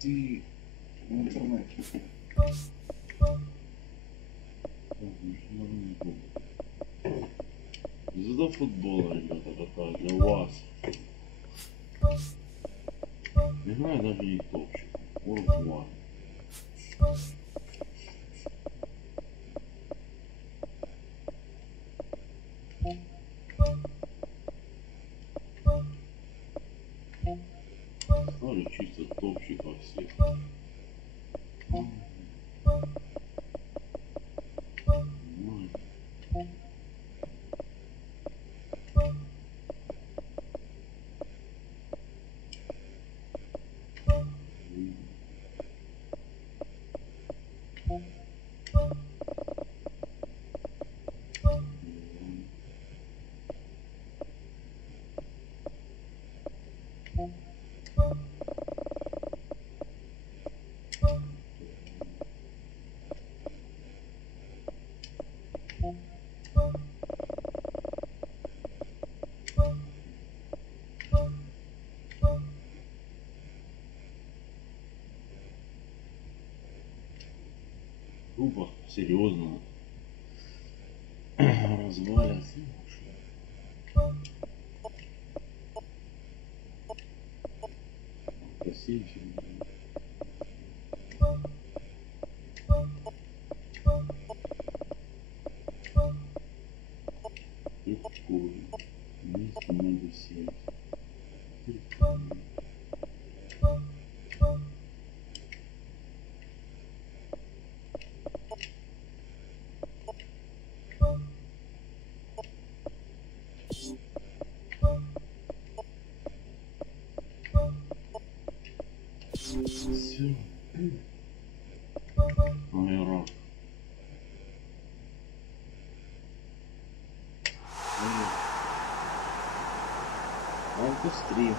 Ты в интернете. Звезда футбола, ребята, такая для вас. Не знаю даже не топчик. Ургвай. Ставлю чисто топчик во всех. Тупо, серьезно. Развалится. Красивый. Прикольно. Вместе надо сесть. Все. Аэро. Антистрим.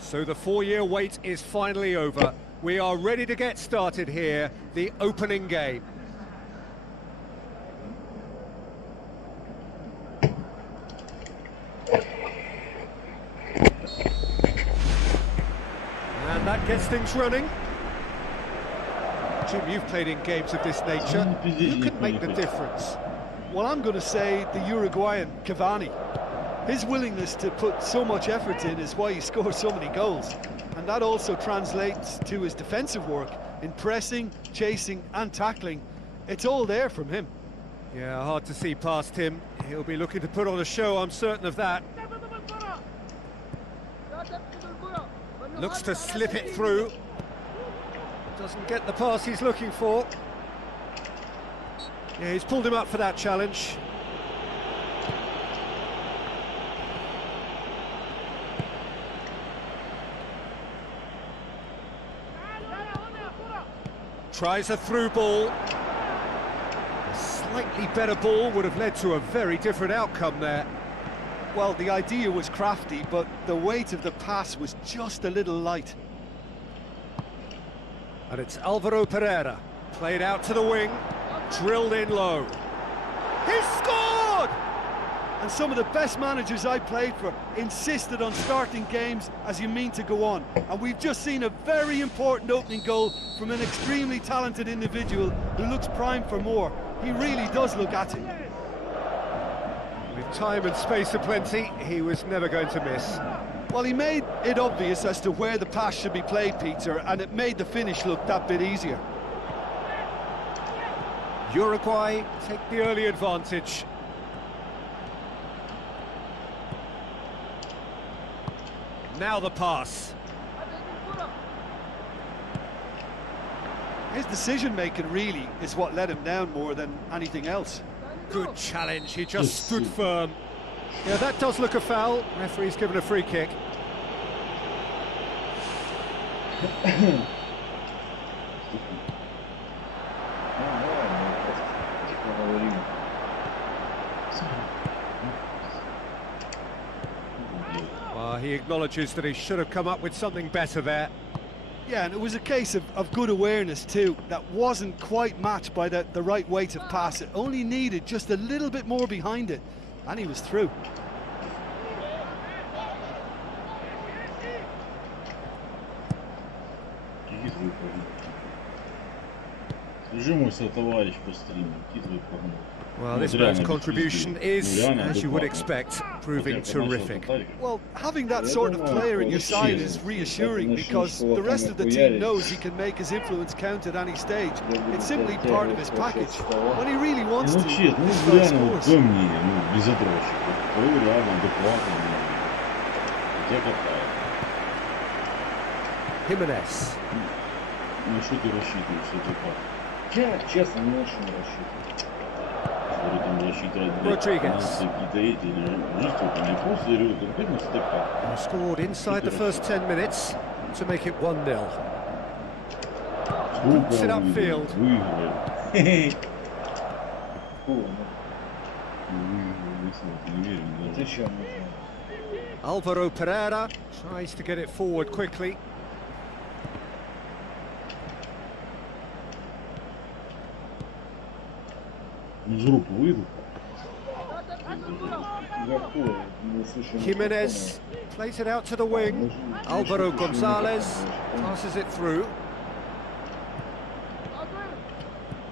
So the 4-year wait is finally over. We are ready to get started here, the opening game. And that gets things running. Jim, you've played in games of this nature. Who can make the difference? Well, I'm going to say the Uruguayan Cavani. His willingness to put so much effort in is why he scores so many goals. And that also translates to his defensive work in pressing, chasing and tackling. It's all there from him. Yeah, hard to see past him. He'll be looking to put on a show, I'm certain of that. Looks to slip it through. Doesn't get the pass he's looking for. Yeah, he's pulled him up for that challenge. Tries a through ball. A slightly better ball would have led to a very different outcome there. Well, the idea was crafty, but the weight of the pass was just a little light. And it's Alvaro Pereira, played out to the wing, drilled in low. He scored! And some of the best managers I played for insisted on starting games as you mean to go on. And we've just seen a very important opening goal from an extremely talented individual who looks primed for more. He really does look at it. With time and space aplenty, he was never going to miss. Well, he made it obvious as to where the pass should be played, Peter, and it made the finish look that bit easier. Uruguay take the early advantage. Now the pass. His decision-making really is what let him down more than anything else. Good challenge, he just stood firm. Yeah, that does look a foul. Referee's given a free kick. Well, he acknowledges that he should have come up with something better there. Yeah, and it was a case of good awareness too, that wasn't quite matched by the right weight of pass. It only needed just a little bit more behind it, and he was through. Служи мой сотоварищ по стриму, твой порно. Well, this man's contribution is, as you would expect, proving terrific. Well, having that sort of player in your side is reassuring because the rest of the team knows he can make his influence count at any stage. It's simply part of his package. When he really wants to, this guy scores. Без отрочек. Твой реально адекватный. Тебя катает. Jimenez. На что ты рассчитываешь, адекватно? Я, честно, не очень рассчитываю. Rodriguez. Scored inside the first 10 minutes to make it 1-0. Boots it upfield. Alvaro Pereira tries to get it forward quickly. Jimenez plays it out to the wing. Alvaro Gonzalez passes it through.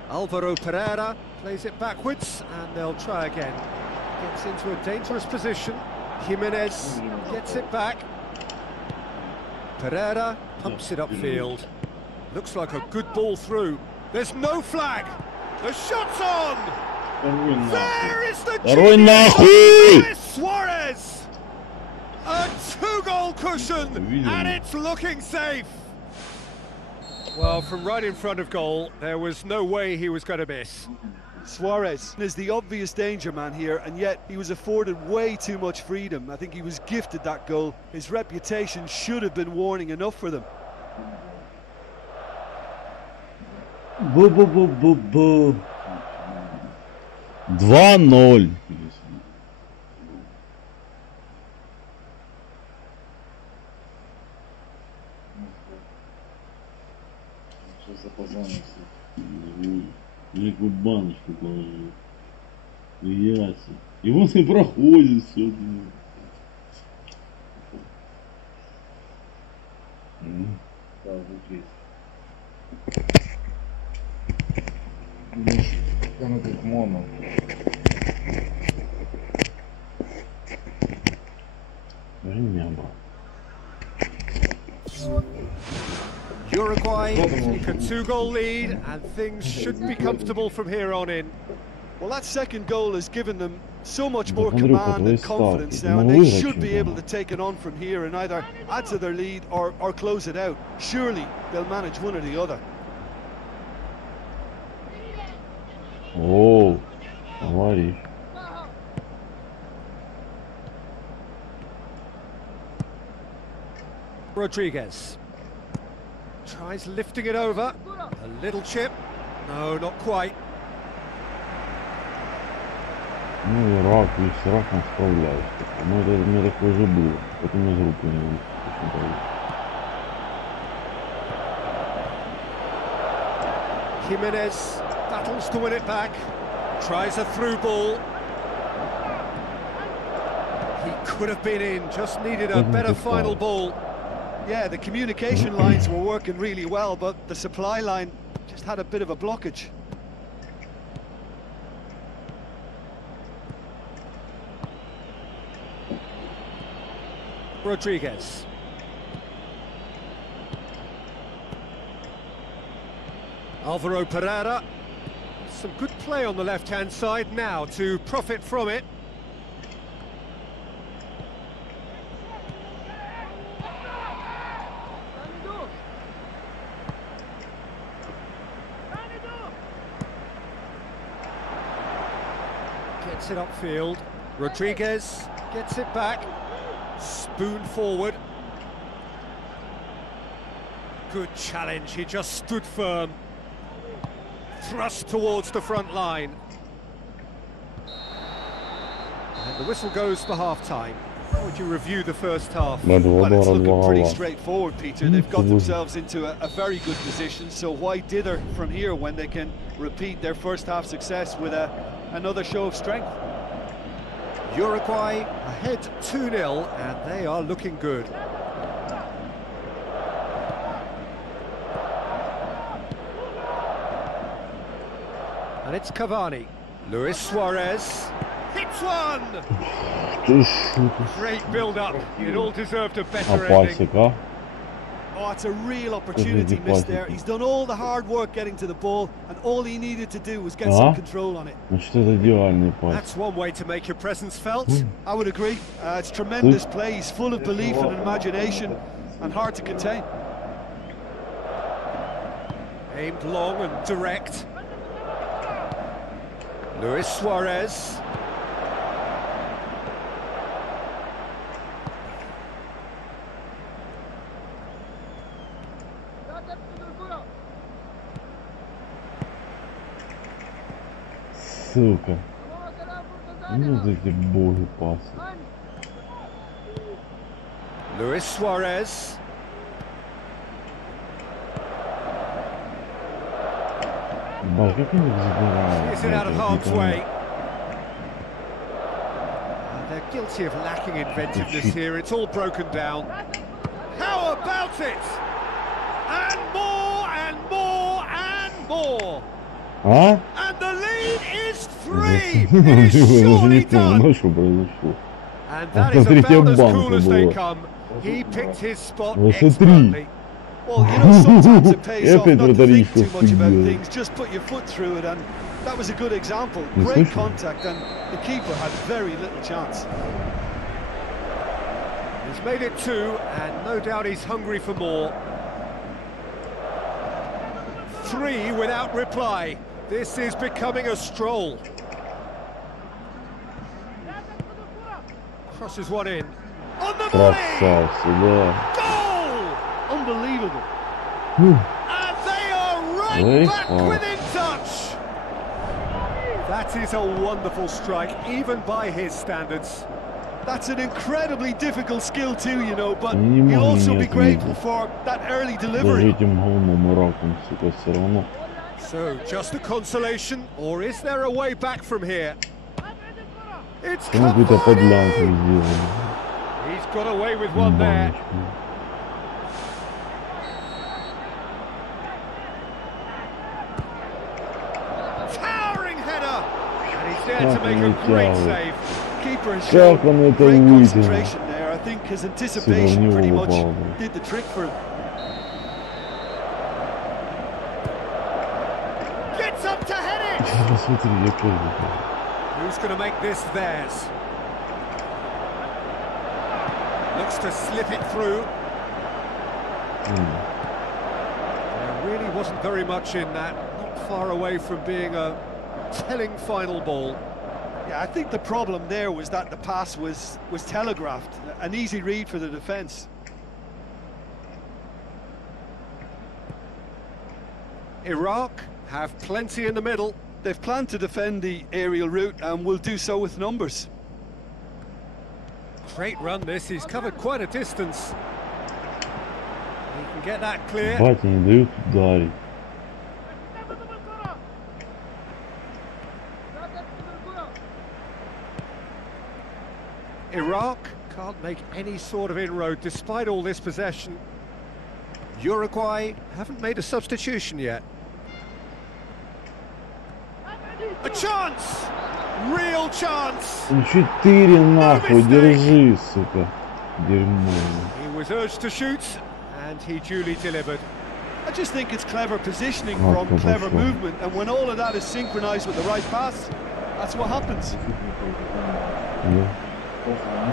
Alvaro Pereira plays it backwards and they'll try again. Gets into a dangerous position. Jimenez gets it back. Pereira pumps it upfield. Looks like a good ball through. There's no flag. The shot's on! There is the Luis Suarez! A two-goal cushion, and it's looking safe! Well, from right in front of goal, there was no way he was going to miss. Suarez is the obvious danger man here, and yet he was afforded way too much freedom. I think he was gifted that goal. His reputation should have been warning enough for them. Бу-бу-бу-бу-бу. 2-0. Великую баночку положил. Ясно. И он и проходит все. Да, вот есть. Она как моно. Uruguay take a two-goal lead and things should be comfortable from here on in. Well, that second goal has given them so much more command and confidence now, and they should be able to take it on from here and either add to their lead or close it out. Surely they'll manage one or the other. О, товарищ. Rodriguez tries lifting it over. A little chip. No, not quite. Ну и рак, видишь, рак не справляюсь. Ну это у меня такое же было. Потом из рук у него. Jimenez battles to win it back. Tries a through ball. He could have been in, just needed a better final ball. Yeah, the communication lines were working really well, but the supply line just had a bit of a blockage. Rodriguez. Alvaro Pereira. Some good play on the left-hand side now to profit from it. Gets it upfield. Rodriguez gets it back. Spoon forward. Good challenge, he just stood firm. Thrust towards the front line. And the whistle goes for half-time. How would you review the first half? Well, it's looking pretty straightforward, Peter. They've got themselves into a very good position, so why dither from here when they can repeat their first half success with another show of strength? Uruguay ahead 2-0 and they are looking good. And it's Cavani. Luis Suarez hits one. Great build-up. It all deserved a better ending. Oh, it's a real opportunity missed there. He's done all the hard work getting to the ball, and all he needed to do was get some control on it. That's one way to make your presence felt. I would agree. It's tremendous play. He's full of belief and imagination, and hard to contain. Aimed long and direct. Luis Suarez. Сука. Ну эти боги пасы. Luis Suarez. Бах, как они их забирают? Is it out of harm's way? They're guilty of lacking inventiveness here. It's all broken down. How about it? And more and more and more. А? And the lead is 3. It is surely done. And that is about as cool as they come. He picked his spot expertly. Well, you know, sometimes it pays off not to think too much about things. Just put your foot through it, and that was a good example. Great contact, and the keeper had very little chance. He's made it 2, and no doubt he's hungry for more. 3 without reply. This is becoming a stroll. Crosses one in. On the volley! Goal! Unbelievable. And they are right back within touch. That is a wonderful strike, even by his standards. That's an incredibly difficult skill too, you know, but he'll also be grateful for that early delivery. So, just a consolation, or is there a way back from here? It's Cavani! He's got away with one there. Towering header! And he's there to make a great save. Keeper has shown great concentration there. I think his anticipation pretty much did the trick for him. Gets up to head it! Who's going to make this theirs? Looks to slip it through. There really wasn't very much in that. Not far away from being a telling final ball. Yeah, I think the problem there was that the pass was telegraphed. An easy read for the defence. Iraq have plenty in the middle. They've planned to defend the aerial route and will do so with numbers. Great run this, he's covered quite a distance. He can get that clear. Iraq can't make any sort of inroad despite all this possession. Uruguay haven't made a substitution yet. A chance! Real chance! 4 нахуй, держи, сука. Дерьмо. He was urged to shoot, and he duly delivered. I just think it's clever positioning from clever movement, and when all of that is synchronised with the right pass, that's what happens.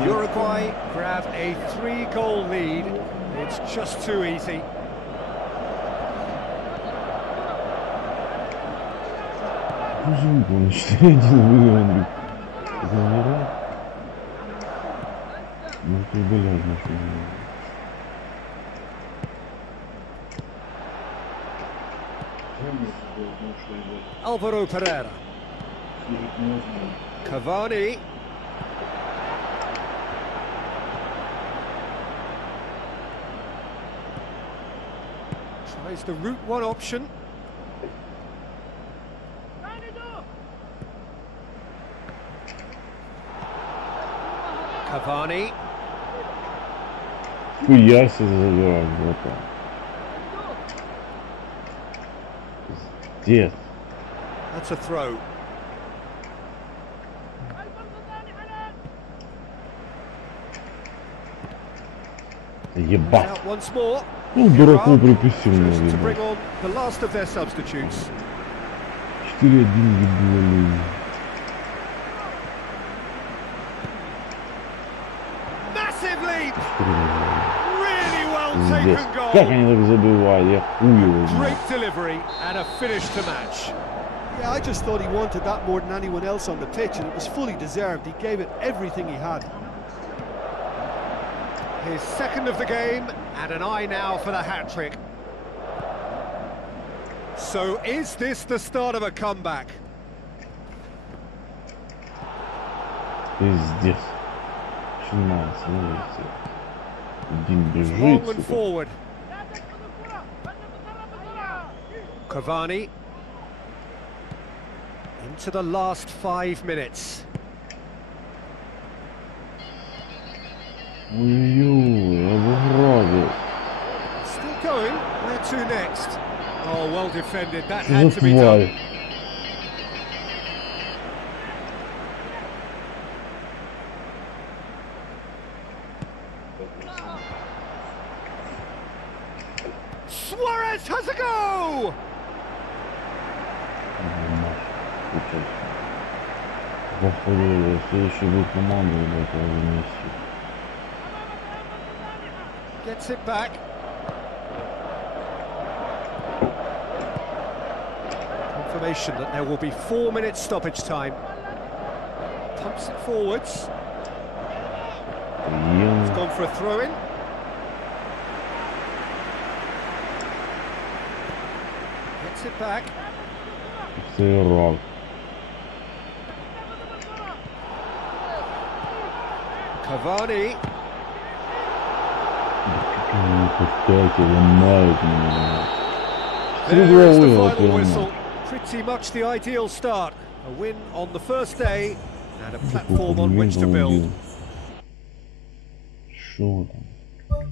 Uruguay grab a 3-goal lead. It's just too easy. Alvaro Pereira. Cavani. Tries the route one option. Cavani. Хуя себе забираю, братан. Пиздец. That's a throw. Ебать. Out once more. Ну, дураку припустил меня, To bring ебать. on the last of their substitutes. 4-1 ебали. Massive leap! Really well Пиздец. taken goal. Как они так забивают? Я хуй его знаю. Great delivery and a finish to match. Yeah, I just thought he wanted that more than anyone else on the pitch, and it was fully deserved. He gave it everything he had. His second of the game, and an eye now for the hat-trick. So is this the start of a comeback? Пиздец. Начинается, смотрите. Один бежит, Long and сука. forward. Cavani. Into the last 5 minutes. Ой-ой, обыграли. Still going. Where to next? Oh, well defended. That Что had за to be done. тварь? Suarez has a go! Походу, следующий будет команда для этого вместе. Gets it back. Confirmation that there will be 4 minutes stoppage time. Pumps it forwards. Охуенно. Gone for a throw-in. Gets it back. Сырок. Cavani. Пытать, ломают меня. There Серебро is the вывел, final прямо. whistle. Pretty much the ideal start. A win on the first day and a platform on which to build. Шо там?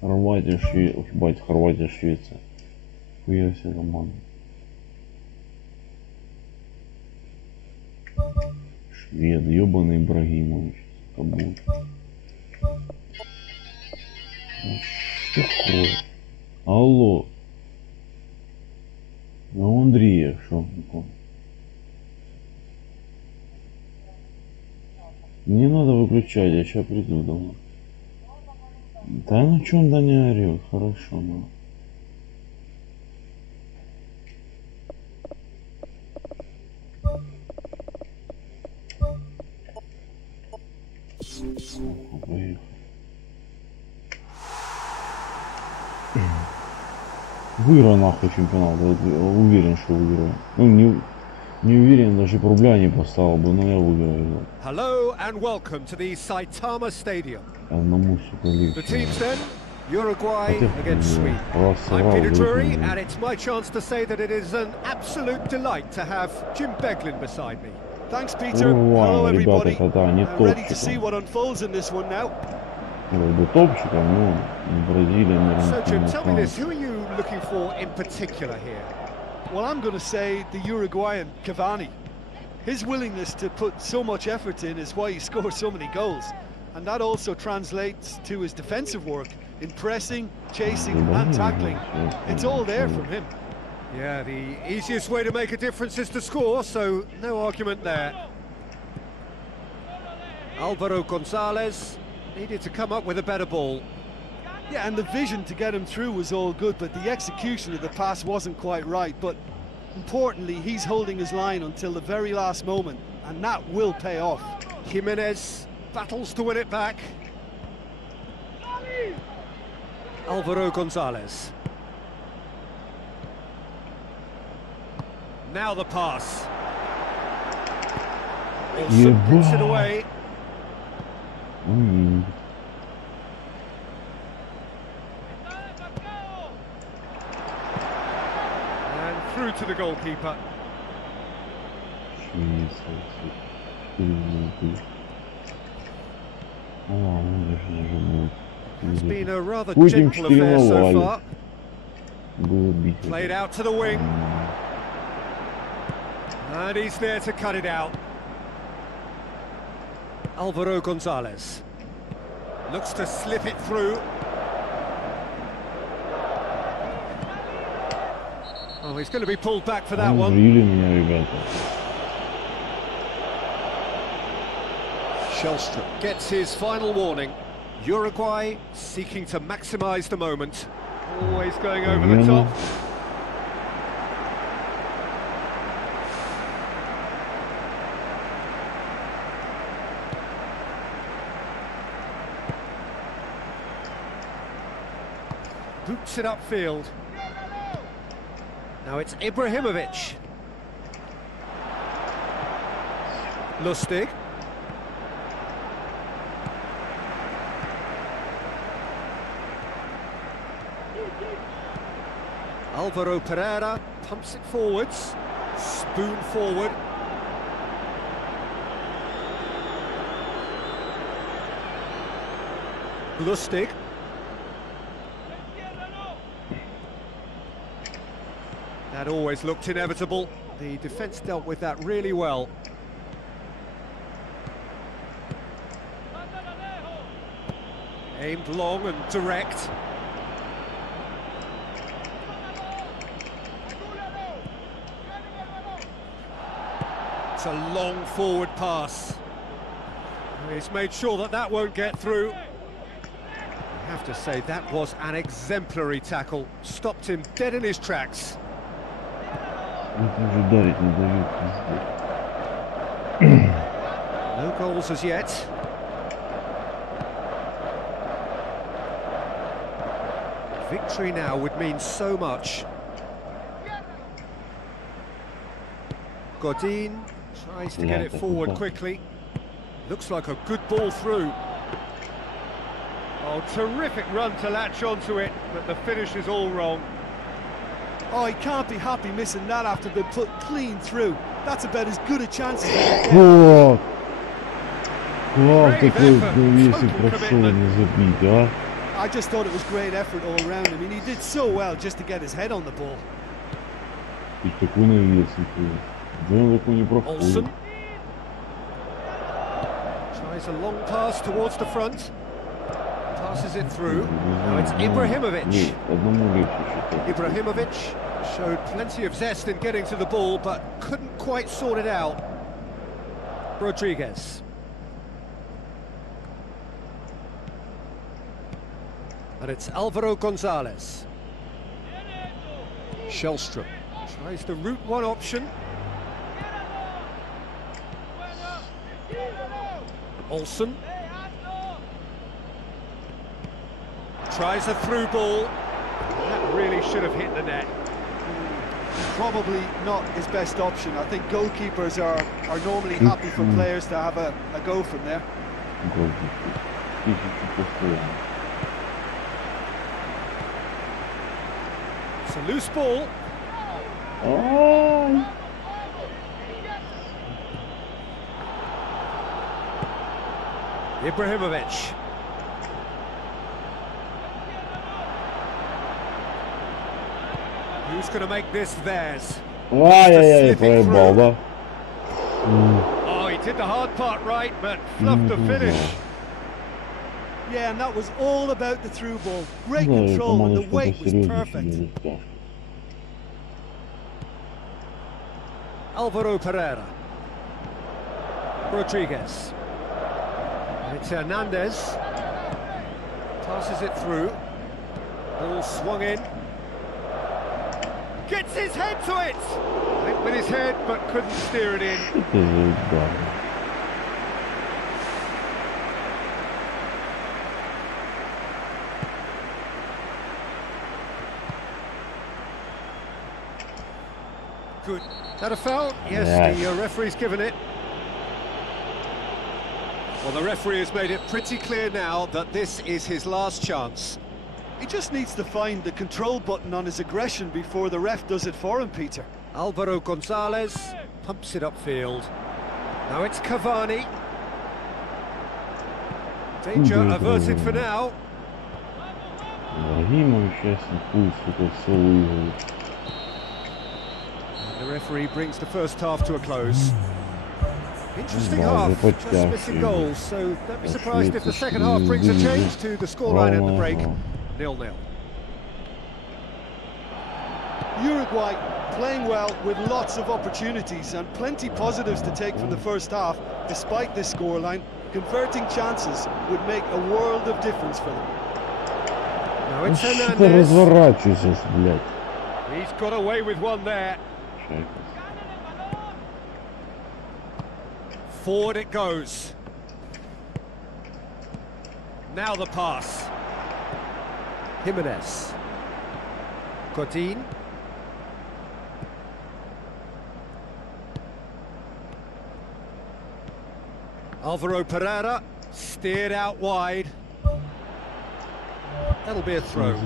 Хорватия, Ебать, Хорватия, Швеция. Хуя себе команда. Швед, ёбаный Ибрагимович. Кабул. Что такое? Алло. Ну, Андрея, что? Не надо выключать, я сейчас приду домой. Да ну чё он да не орёт, хорошо, ну. Поехали. Выиграю нахуй чемпионат, я уверен, что выиграю. Ну, не уверен, даже по рубля не поставил бы, но я выиграю его. Hello and welcome to the Saitama Stadium. Одному, сука, The легче. teams then, Uruguay against Sweden. Раз I'm сыграл, Peter Drury, выиграл. and it's my chance to say that it is an absolute delight to have Jim Beglin beside me. Thanks, Peter. Ура, Hello, ребята, everybody. когда не I'm ready to see топчиком. what unfolds in this one now. Как бы топчиком, ну, Бразилия, So, Jim, наверное, tell me this, Франция. who are you looking for in particular here? Well, I'm going to say the Uruguayan Cavani. His willingness to put so much effort in is why he scores so many goals. And that also translates to his defensive work in pressing, chasing and tackling. It's all there from him. Yeah, the easiest way to make a difference is to score, so no argument there. Alvaro Gonzalez needed to come up with a better ball. Yeah, and the vision to get him through was all good, but the execution of the pass wasn't quite right. But importantly, he's holding his line until the very last moment, and that will pay off. Jimenez battles to win it back. Alvaro Gonzalez. Now the pass. Wilson puts it away. And through to the goalkeeper. It's been a rather gentle affair so far. Played out to the wing. And he's there to cut it out. Alvaro Gonzalez looks to slip it through. Oh, he's going to be pulled back for that one. Shellstrom gets his final warning. Uruguay seeking to maximise the moment. Always going over the top. Boots it upfield. Now it's Ibrahimovic. Lustig. Alvaro Pereira pumps it forwards. Spoon forward. Lustig. That always looked inevitable. The defence dealt with that really well. Aimed long and direct. It's a long forward pass. He's made sure that that won't get through. I have to say, that was an exemplary tackle. Stopped him dead in his tracks. No goals as yet. Victory now would mean so much. Godin tries to get it forward quickly. Looks like a good ball through. Oh, terrific run to latch onto it, but the finish is all wrong. Oh, he can't be happy missing that after being put clean through. That's about as good a chance as he can get. I just thought it was great effort all around. I mean, he did so well just to get his head on the ball. Olsen tries a long pass towards the front. Passes it through. Now it's Ibrahimovic. Ibrahimovic showed plenty of zest in getting to the ball, but couldn't quite sort it out. Rodriguez. And it's Alvaro Gonzalez. Shellstrom tries the route one option. Olsen tries a through ball. That really should have hit the net. Probably not his best option. I think goalkeepers are normally happy for players to have a go from there. It's a loose ball. Ibrahimovic. Who's going to make this theirs? Oh, he did the hard part right, but fluffed the finish. Yeah, and that was all about the through ball. Great control, and the weight was perfect. Alvaro Pereira. Rodriguez. It's Hernandez. Passes it through. Ball swung in. Gets his head to it! Went with his head, but couldn't steer it in. Good. Is that a foul? Yes, the referee's given it. Well, the referee has made it pretty clear now that this is his last chance. He just needs to find the control button on his aggression before the ref does it for him, Peter. Alvaro Gonzalez pumps it upfield. Now it's Cavani. Danger averted for now. The referee brings the first half to a close. Interesting Да, half, уже just почти. missing goals, so don't be surprised if the second half brings a change to the scoreline at the break. 0-0. Uruguay playing well with lots of opportunities and plenty positives to take from the first half. Despite this scoreline, converting chances would make a world of difference for them. Now it's Что ты Hernandez. разворачиваешься, блядь? He's got away with one there. Forward it goes. Now the pass. Jimenez. Coutinho. Alvaro Pereira steered out wide. That'll be a throw.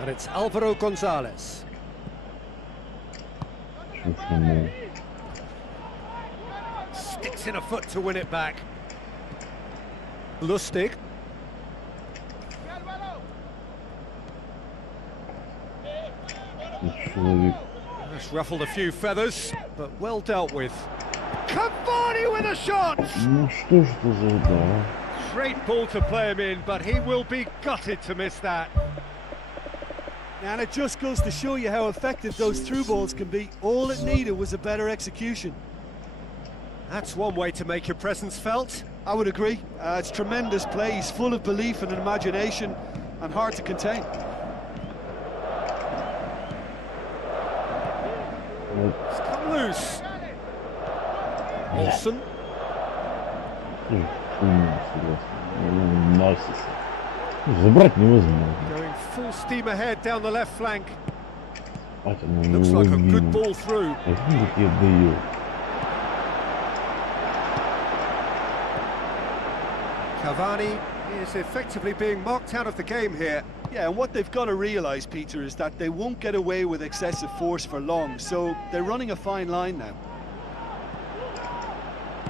And it's Alvaro Gonzalez. Sticks in a foot to win it back. Lustig. That's ruffled a few feathers, but well dealt with. Cavani with a shot! Ну что ж это за удар? Great ball to play him in, but he will be gutted to miss that. And it just goes to show you how effective those through balls can be. All it needed was a better execution. That's one way to make your presence felt. I would agree. It's tremendous play. He's full of belief and imagination and hard to contain. It's come loose. Olsen. Забрать невозможно. Going full steam ahead down the left flank. Лooks Looks like a good ball through. Cavani is effectively being marked out of the game here. Yeah, and what they've got to realise, Peter, is that they won't get away with excessive force for long, so they're running a fine line now.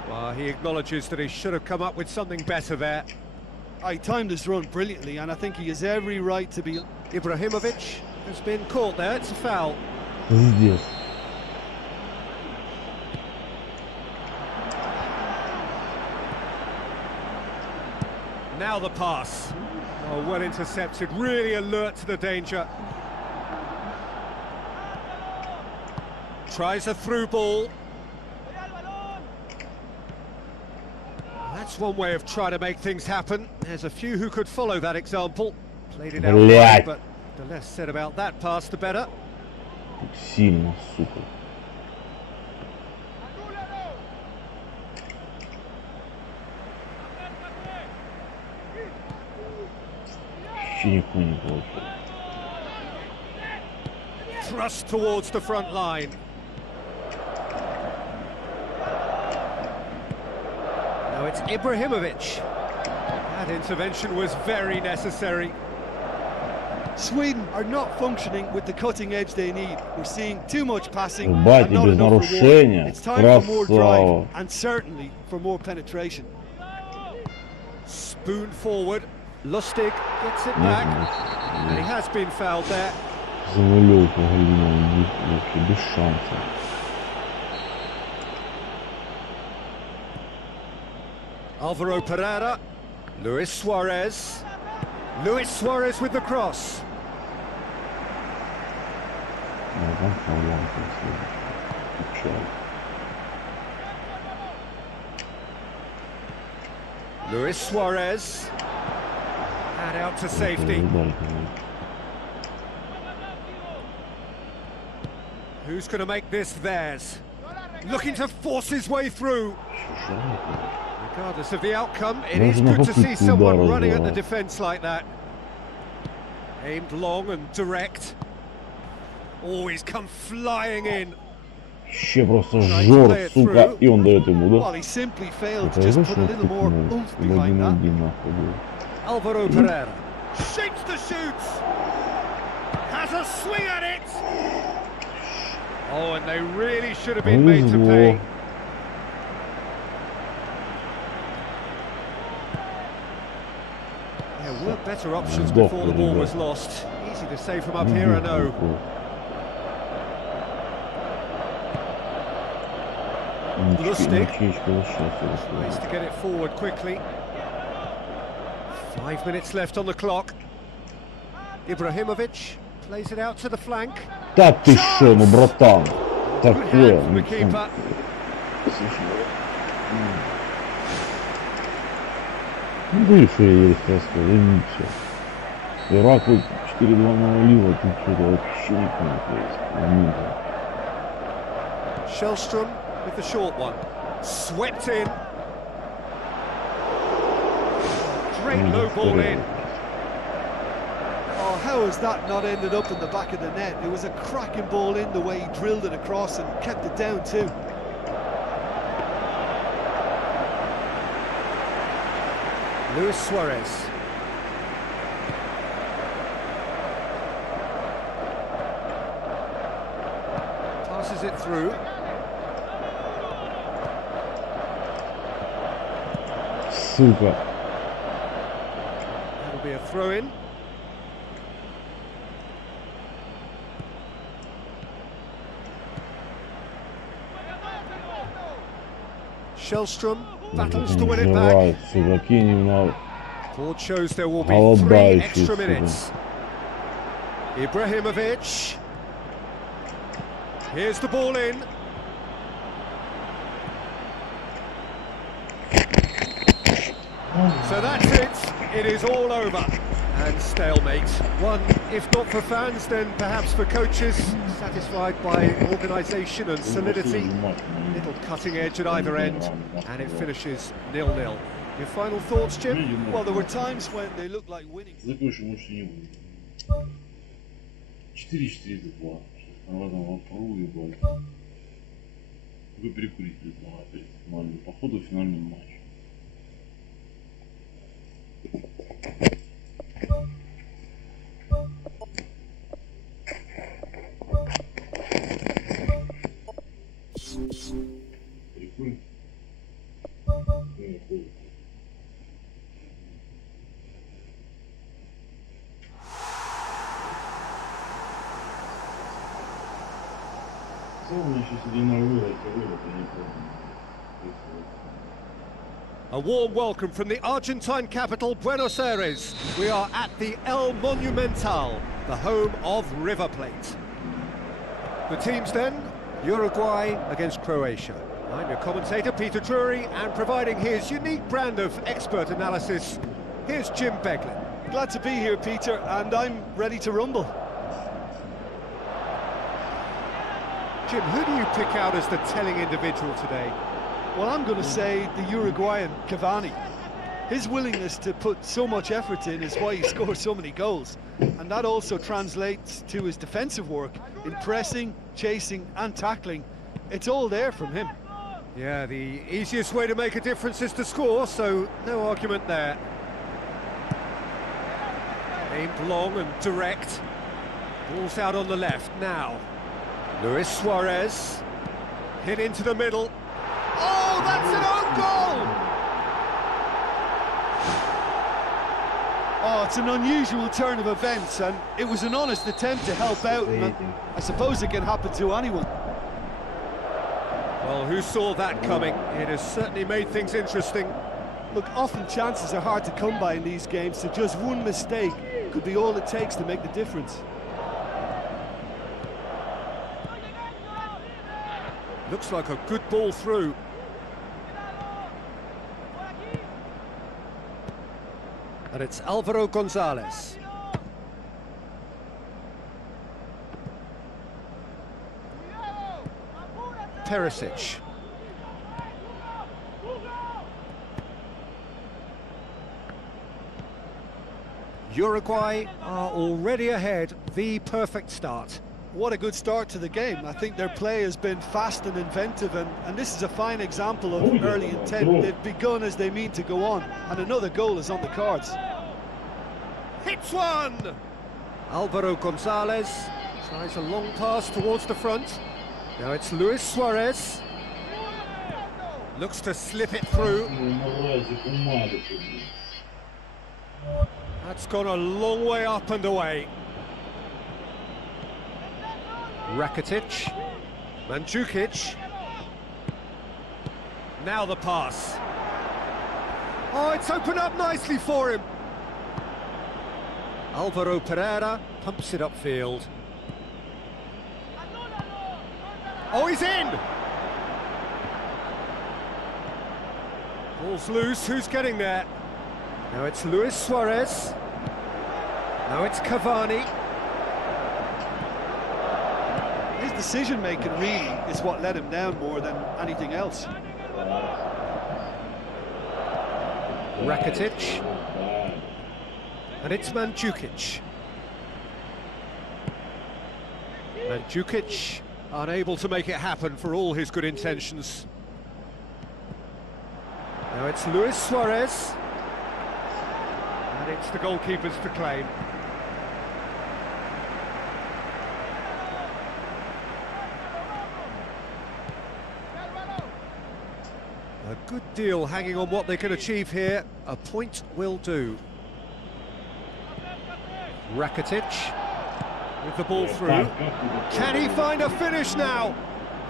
Well, he acknowledges that he should have come up with something better there. He timed his run brilliantly, and I think he has every right to be... Ibrahimovic has been caught there, it's a foul. Здесь. Now the pass. Oh, well intercepted, really alert to the danger. Tries a through ball. That's one way of trying to make things happen. There's a few who could follow that example. Played it out wide, but the less said about that pass, the better. Сильно, сука. Вообще нихуя не получилось. Thrust towards the front line. Now it's Ibrahimovic. That intervention was very necessary. Sweden are not functioning with the cutting edge they need. We're seeing too much passing and Бать, not без enough reward. нарушения. It's time for more drive Красава. and certainly for more penetration. Spoon forward. Lustig gets it back. And he has been fouled there. Завалил по голину, вообще без шансов. Alvaro Pereira. Luis Suarez. Luis Suarez with the cross. Ну, там фаулом следующий. Luis Suarez. And out to safety. Who's going to make this theirs? Looking to force his way through. Regardless of the outcome, it is good to see someone running at the defence like that. Aimed long and direct. Oh, he's come flying in. Вообще просто жор, сука, и он дает ему, да? Well, he simply failed to just put a little more oomph behind that. Alvaro Pereira shakes the shoots. Has a swing at it. Oh, and they really should have been made to pay. There were better options before the ball was lost. Easy to say from up here, I know. Lustig tries to get it forward quickly. 5 minutes left on the clock. Ibrahimovic plays it out to the flank. Да ты шо, ну братан, Good такое. hand from the keeper. Ну да и что я еле рассказывал, ничего. Ирак вот 4-2 навалил, а тут что-то вообще не понимаю. Shellstrom with the short one. Swept in. Great low ball in. Oh, how has that not ended up in the back of the net? It was a cracking ball in the way he drilled it across and kept it down too. Luis Suarez. Passes it through. Сука. That'll be a throw-in. Shellstrom battles to win it back. Сука, кинь им на... Board shows there will be Голодающий, 3 extra сука. minutes. Ibrahimovic. Here's the ball in. So that's it. It is all over. And stalemate. One, if not for fans, then perhaps for coaches, satisfied by organisation and solidity. Little cutting edge at either end, and it finishes 0-0. Your final thoughts, Jim? Well, there were times when they looked like winning. Закончу, может, и не будет. 4-4 это план. Сейчас на этом вопросу ебать. Вы перекурить тут надо опять. Нормально. Походу финальный матч. Перекурим. Не, хуй. Мне сейчас один вывод, я не помню. A warm welcome from the Argentine capital, Buenos Aires. We are at the El Monumental, the home of River Plate. The teams then, Uruguay against Croatia. I'm your commentator, Peter Drury, and providing his unique brand of expert analysis, here's Jim Beglin. Glad to be here, Peter, and I'm ready to rumble. Jim, who do you pick out as the telling individual today? Well, I'm going to say the Uruguayan Cavani. His willingness to put so much effort in is why he scores so many goals. And that also translates to his defensive work in pressing, chasing and tackling. It's all there from him. Yeah, the easiest way to make a difference is to score, so no argument there. Aimed long and direct. Ball's out on the left now. Luis Suarez. Hit into the middle. Oh, that's an own goal! Oh, it's an unusual turn of events, and it was an honest attempt to help out, and I suppose it can happen to anyone. Well, who saw that coming? It has certainly made things interesting. Look, often chances are hard to come by in these games, so just one mistake could be all it takes to make the difference. Looks like a good ball through. And it's Álvaro González. Perisic. Uruguay are already ahead, the perfect start. What a good start to the game. I think their play has been fast and inventive, and this is a fine example of early intent. They've begun as they mean to go on, and another goal is on the cards. Hits one! Álvaro González tries a long pass towards the front. Now it's Luis Suarez. Looks to slip it through. That's gone a long way up and away. Rakitic, Mandzukic. Now the pass. Oh, it's opened up nicely for him. Alvaro Pereira pumps it upfield. Oh, he's in! Ball's loose, who's getting there? Now it's Luis Suarez. Now it's Cavani. His decision-making really is what let him down more than anything else. Rakitic. And it's Mandzukic. Mandzukic unable to make it happen for all his good intentions. Now it's Luis Suarez. And it's the goalkeepers to claim. A good deal hanging on what they can achieve here. A point will do. Rakitic with the ball through. Can he find a finish now?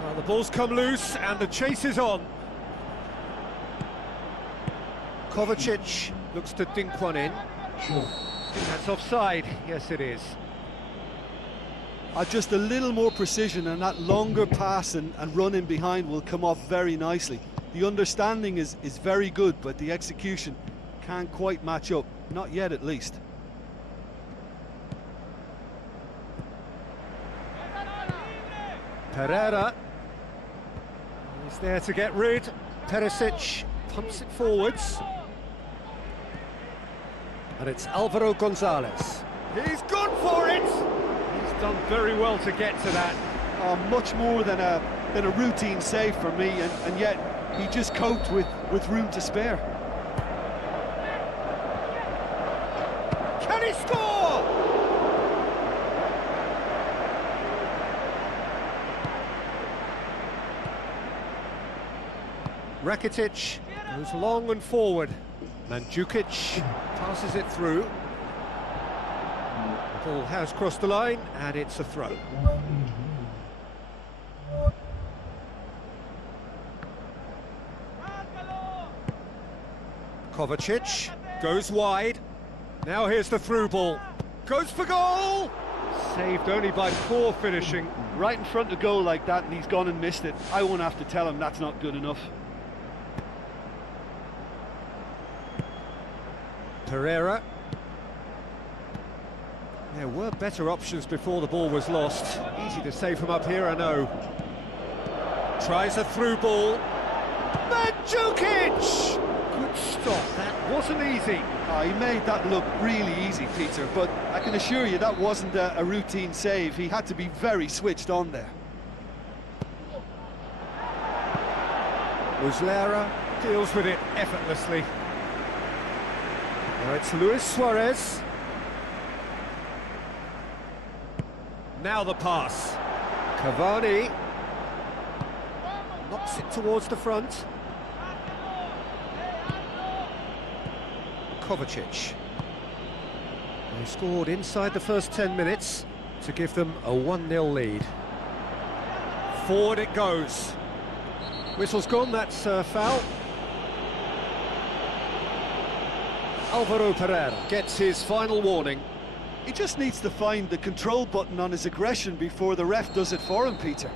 Well, the ball's come loose and the chase is on. Kovacic looks to dink one in. That's offside. Yes, it is. Just a little more precision, and that longer pass and run in behind will come off very nicely. The understanding is very good, but the execution can't quite match up. Not yet, at least. Pereira. He's there to get rid. Perisic pumps it forwards. And it's Alvaro Gonzalez. He's gone for it! He's done very well to get to that. Much more than a routine save for me, and yet he just coped with room to spare. Can he score? Rakitic goes long and forward. Mandzukic passes it through. The ball has crossed the line and it's a throw. Kovacic goes wide. Now here's the through ball. Goes for goal! Saved only by poor finishing. Right in front of goal like that, and he's gone and missed it. I won't have to tell him that's not good enough. Pereira. There were better options before the ball was lost. Easy to save from up here, I know. Tries a through ball. Mandzukic! Good stop, that wasn't easy. He made that look really easy, Peter, but I can assure you that wasn't a routine save. He had to be very switched on there. Muslera deals with it effortlessly. Now it's Luis Suarez. Now the pass. Cavani knocks it towards the front. Kovacic. They scored inside the first 10 minutes to give them a 1-0 lead. Forward it goes. Whistle's gone, that's a foul. Alvaro Pereira gets his final warning. He just needs to find the control button on his aggression before the ref does it for him, Peter.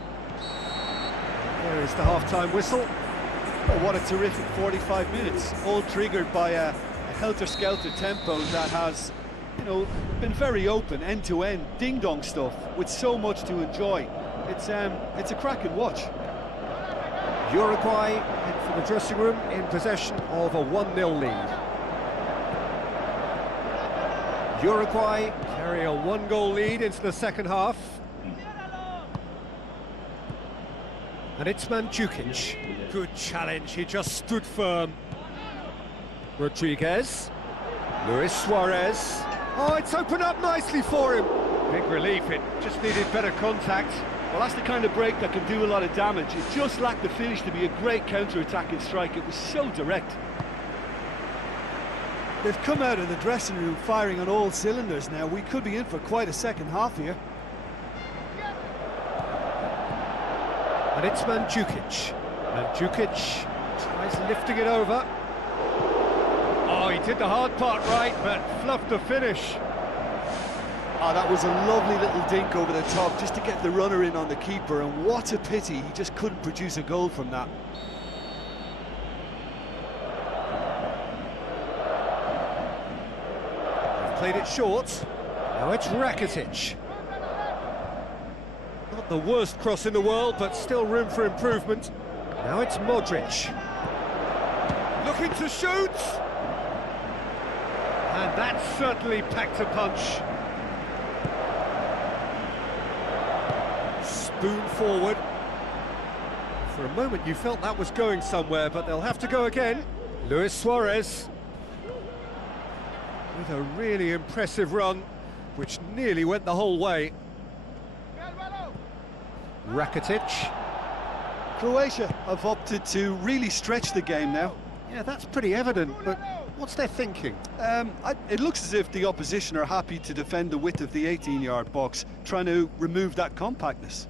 There is the half-time whistle. Oh, what a terrific 45 minutes, all triggered by a helter-skelter tempo that has, you know, been very open, end-to-end, ding-dong stuff, with so much to enjoy. It's a cracking watch. Uruguay head for the dressing room in possession of a 1-0 lead. Uruguay carry a 1-goal lead into the second half. And it's Mandzukic. Good challenge, he just stood firm. Rodriguez. Luis Suarez. Oh, it's opened up nicely for him. Big relief, it just needed better contact. Well, that's the kind of break that can do a lot of damage. It just lacked the finish to be a great counter-attacking strike. It was so direct. They've come out of the dressing room firing on all cylinders now. We could be in for quite a second half here. And it's Mandzukic. Mandzukic tries lifting it over. Oh, he did the hard part right, but fluffed the finish. Oh, that was a lovely little dink over the top just to get the runner in on the keeper, and what a pity he just couldn't produce a goal from that. Played it short. Now it's Rakitic. Not the worst cross in the world, but still room for improvement. Now it's Modric. Looking to shoot! And that certainly packed a punch. Spoon forward. For a moment you felt that was going somewhere, but they'll have to go again. Luis Suarez. With a really impressive run, which nearly went the whole way. Rakitic. Croatia have opted to really stretch the game now. Yeah, that's pretty evident, but what's their thinking? It looks as if the opposition are happy to defend the width of the 18-yard box, trying to remove that compactness.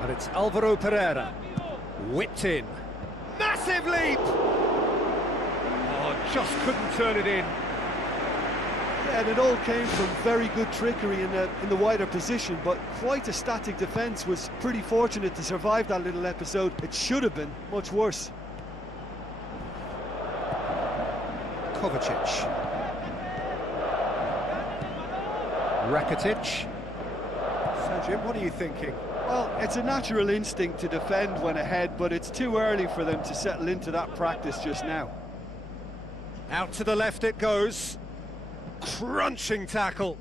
And it's Alvaro Pereira. Whipped in. Massive leap! Oh, just couldn't turn it in. Yeah, and it all came from very good trickery in the wider position, but quite a static defence. Was pretty fortunate to survive that little episode. It should have been much worse. Kovacic. Rakitic. So, Jim, what are you thinking? Well, it's a natural instinct to defend when ahead, but it's too early for them to settle into that practice just now. Out to the left it goes. Crunching tackle.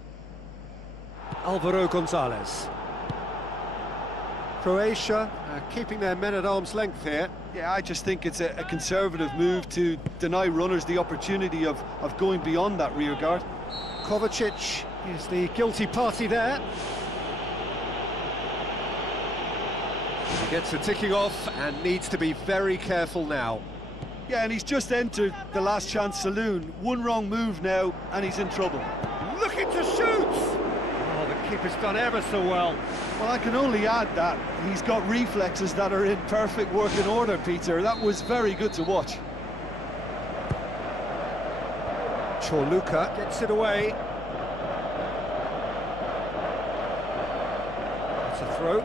Alvaro Gonzalez. Croatia keeping their men at arm's length here. Yeah, I just think it's a conservative move to deny runners the opportunity of going beyond that rear guard. Kovacic is the guilty party there. He gets a ticking off and needs to be very careful now. Yeah, and he's just entered the last chance saloon. One wrong move now, and he's in trouble. Looking to shoot! Oh, the keeper's done ever so well. Well, I can only add that he's got reflexes that are in perfect working order, Peter. That was very good to watch. Chorluka gets it away. That's a throw.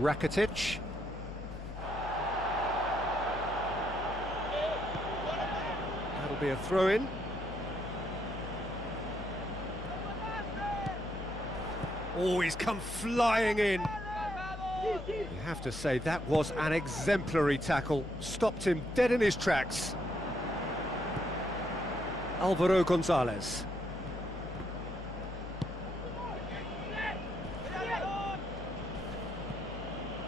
Rakitic. That'll be a throw-in. Oh, he's come flying in. You have to say that was an exemplary tackle. Stopped him dead in his tracks. Alvaro Gonzalez.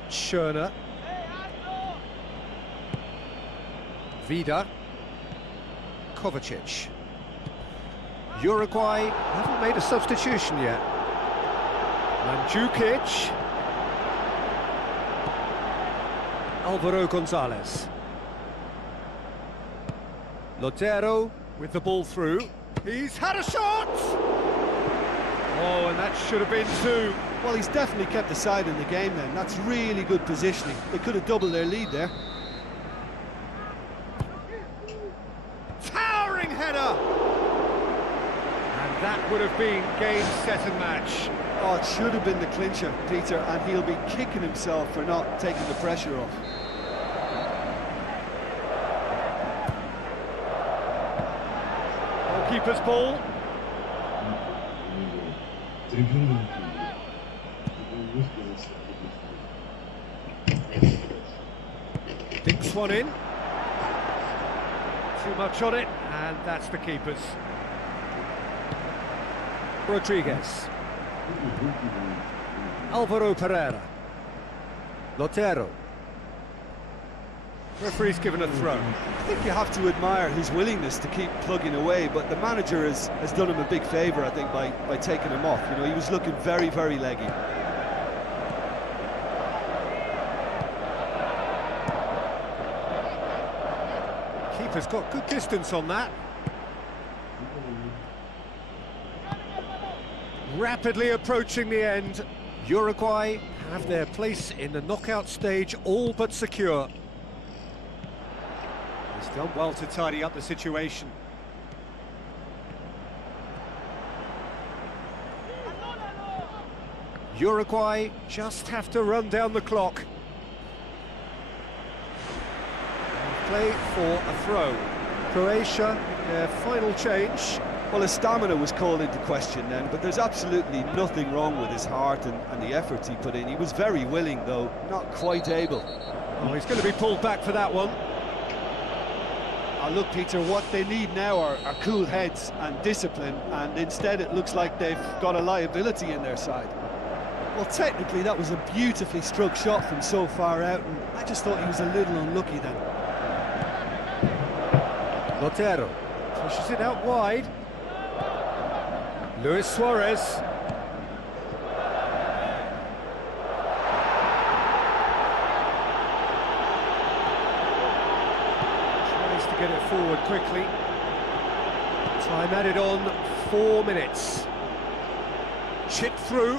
Schöner. Vida. Kovacic. Uruguay haven't made a substitution yet. Mandzukic. Alvaro Gonzalez. Lotero with the ball through. He's had a shot! Oh, and that should have been two. Well, he's definitely kept the side in the game then. That's really good positioning. They could have doubled their lead there. Towering header! And that would have been game, set and match. Oh, it should have been the clincher, Peter, and he'll be kicking himself for not taking the pressure off. Goalkeeper's ball. Dinks one in. Too much on it, and that's the keeper's. Rodriguez. Alvaro Pereira. Lotero. Referee's given a throw. I think you have to admire his willingness to keep plugging away, but the manager has done him a big favour, I think, by taking him off. You know, he was looking very, very leggy. Keeper's got good distance on that. Rapidly approaching the end. Uruguay have their place in the knockout stage all but secure. He's done well to tidy up the situation. Uruguay just have to run down the clock. Play for a throw. Croatia, their final change. Well, his stamina was called into question then, but there's absolutely nothing wrong with his heart and the efforts he put in. He was very willing, though, not quite able. Oh, he's going to be pulled back for that one. Look, Peter, what they need now are cool heads and discipline, and instead it looks like they've got a liability in their side. Well, technically, that was a beautifully struck shot from so far out, and I just thought he was a little unlucky then. Lotero pushes it out wide. Luis Suarez. Tries to get it forward quickly. Time added on 4 minutes. Chip through.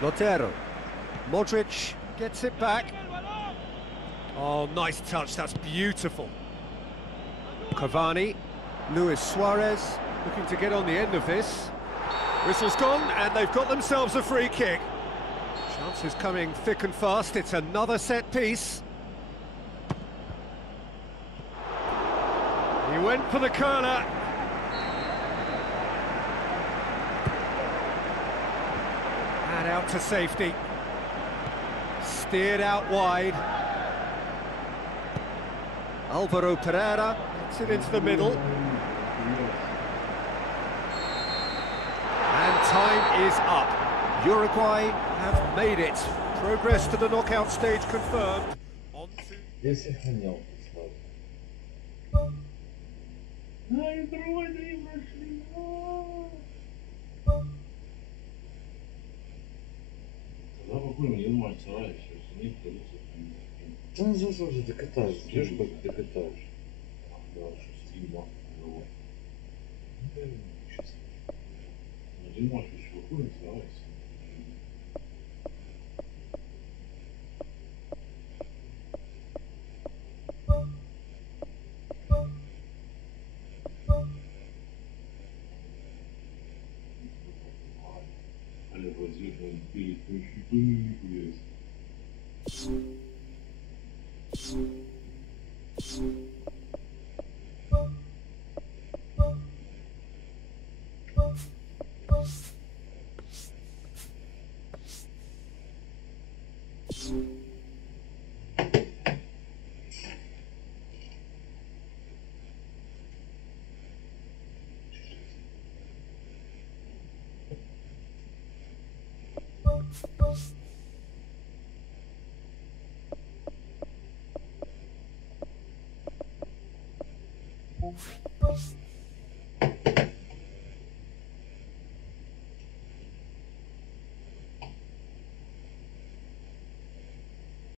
Lotero. Modric gets it back. Oh, nice touch, that's beautiful. Cavani, Luis Suarez looking to get on the end of this. Whistle's gone, and they've got themselves a free kick. Chances coming thick and fast, it's another set piece. He went for the corner. And out to safety. Steered out wide. Alvaro Pereira gets it into the middle. And time is up. Uruguay have made it. Progress to the knockout stage confirmed. On to... Я сохранял славу. Ай, вроде прошли. Тогда какой мне матч сарай, сейчас у них количество. Да ну завтра уже докатаешь, ждешь, как докатаешь. Да, что съема. Один матч еще выходит, старайся. Але вроде он перед щитом не Thank you.